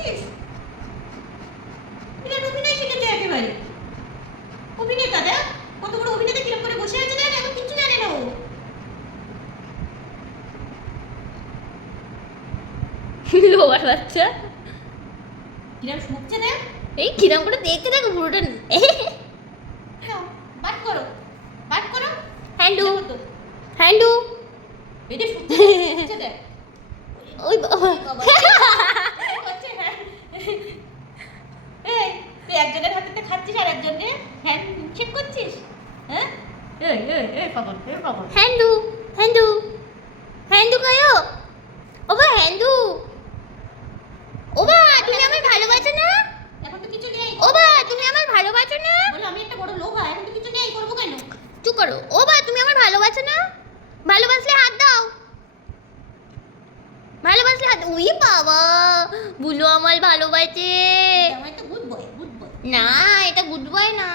করছিস? বিরাট অভিনয় শিখেছে একেবারে। অভিনেতা দেখ, কত বড় অভিনেতা কিরম করে বসে আছে দেখ, এখন কিচ্ছু জানে না ও। লোবার বাচ্চা কিরম শুকছে দেখ। এই কিরম করে দেখতে দেখো পুরোটা। নাও, বাট করো, বাট করো। হ্যান্ডু দেখো তো, হ্যান্ডু এটা শুকছে দেখ। ওই বাবা বাবা, হচ্ছে হ্যাঁ। এই, তুই একজনের হাতে খাচ্ছিস আর একজনে হ্যান্ড চেক করছিস, হ্যাঁ? এই পাগল, এই পাগল। হ্যান্ডু হ্যান্ডু হ্যান্ডু কায়ো ওবা হ্যান্ডু ওবা তুমি আমার ভালোবাসো না? এখন তো কিছু নেই। ওবা তুমি আমার ভালোবাসো না? বলে আমি একটা বড় লোভা, এখন তো কিছু নেই, করবো কেন? চুপ করো। ওবা তুমি আমার ভালোবাসো না? ভালোবাসলে হাত দাও। ভালোবাসলে হাত। উই বাবা, বুলু আমার ভালোবাসে। আমার একটা গুড বয়, গুড বয়। না, এটা গুড বয় না।